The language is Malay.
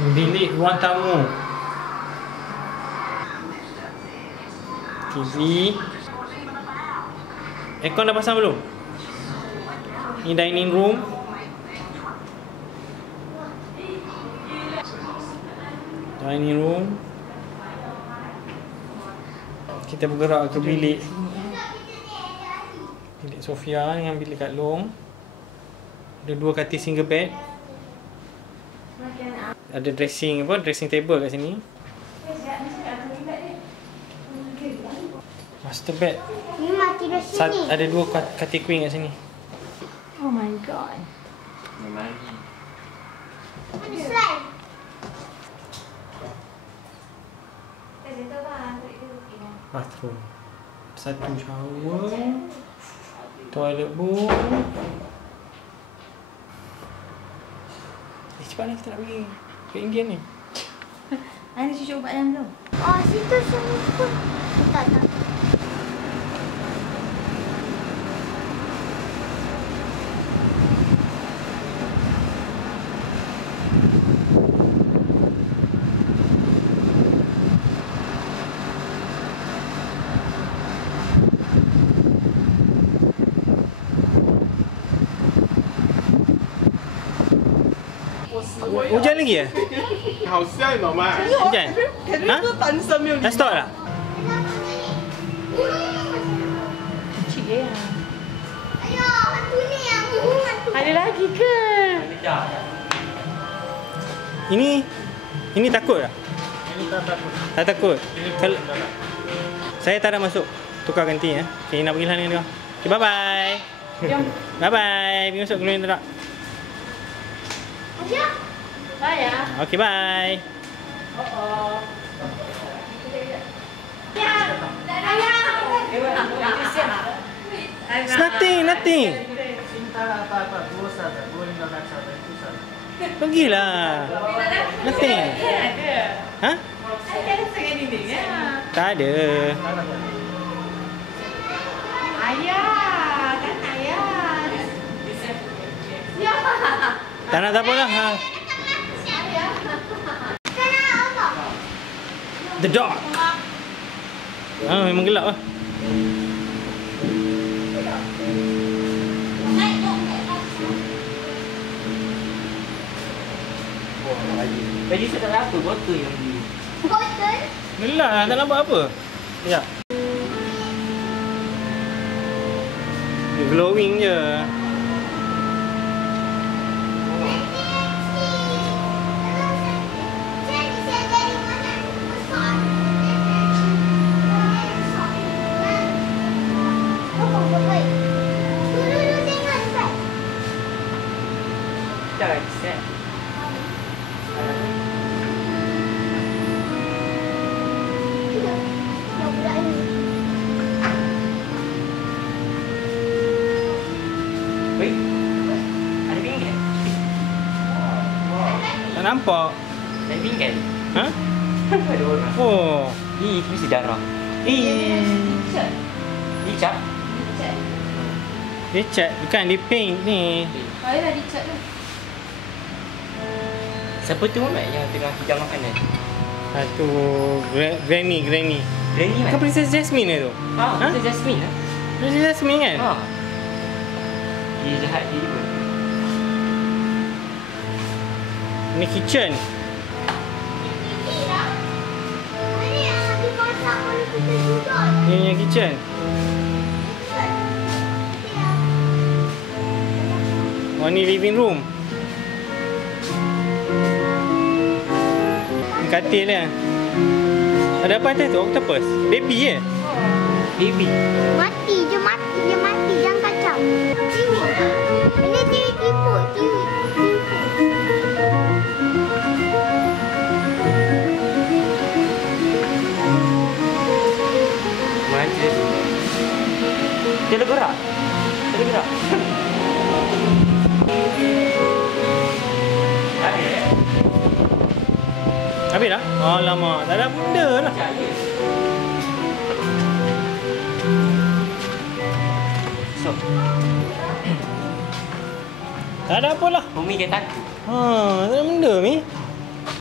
Bilik ruang tamu. TV. Aircon dah pasang belum? Ni dining room. Dining room. Kita bergerak ke bilik Sofia dengan bilik Kak Long. Ada 2 katil single bed. Ada dressing table kat sini. Master bed. Ni mati dah sini. Ada 2 katil queen kat sini. Oh my god. Ada slide. Bathroom. 1 shower. Toilet bowl. Cepatlah kita nak pergi ke Indian ni. Ada cucuk ubat dalam belum? Oh, situ semua pun. Tak. Hujan lagi ya? 好像有吗？ Hujan? Ha? 单身没有 Dah stop dah? Kecil ya. Ayo, hantu ni yang hantu. Ada lagi ke? Ini takut tak? Ini tak takut. Tak takut? Kalau Tak nak. saya tak ada masuk. Tukar ganti ya. Okay, nak pergi sana dengan dia. Okay, bye-bye. Jom. Bye-bye. Pergi masuk dulu ni tak? Aja. Bye ya. Okay, bye. Oh. Ya. Ayah. It's nothing. Cinta apa-apa, dosa tak, boleh nak naksa tak, itu saja. Pergilah. Nothing. Ada. Ha? Ada sangat dinding ya. Tak ada. Ayah, kan ayah. Ya. Tak nak tak apalah. Ha. The dark. Memang gelap lah. Baju saya tak apa, botol yang beli. Botol? Gelap lah, tak nampak apa. Ya. Dia glowing je. Dah set. Wait. Ada pinggan? Tak nampak. Ada pinggan? Ha? Ada orang. Oh. Ih, mesti darah. Ni cap? Dia cat. Bukan, dia paint ni. Ayah dah dicat dah. Siapa tu Mat yang tengah hidang makanan? Satu Granny. Granny Kan Mat? Princess Jasmine ni tu? Ha? Itu Jasmine lah. Princess Jasmine kan? Ha. Dia jahat dia juga. Ni kitchen. Ni yang kitchen. Oh, ni living room. Ni katil dia. Ada apa atas tu? Octopus? Baby je? Baby. Mati je, dia mati. Jangan kacau. Ini dia tipu. Manja tu. Dia ada gerak. Ada gerak. Habis dah? Alamak, tak ada benda lah. So, Tak ada apa lah. Umi kata takut. Tak ada benda ni.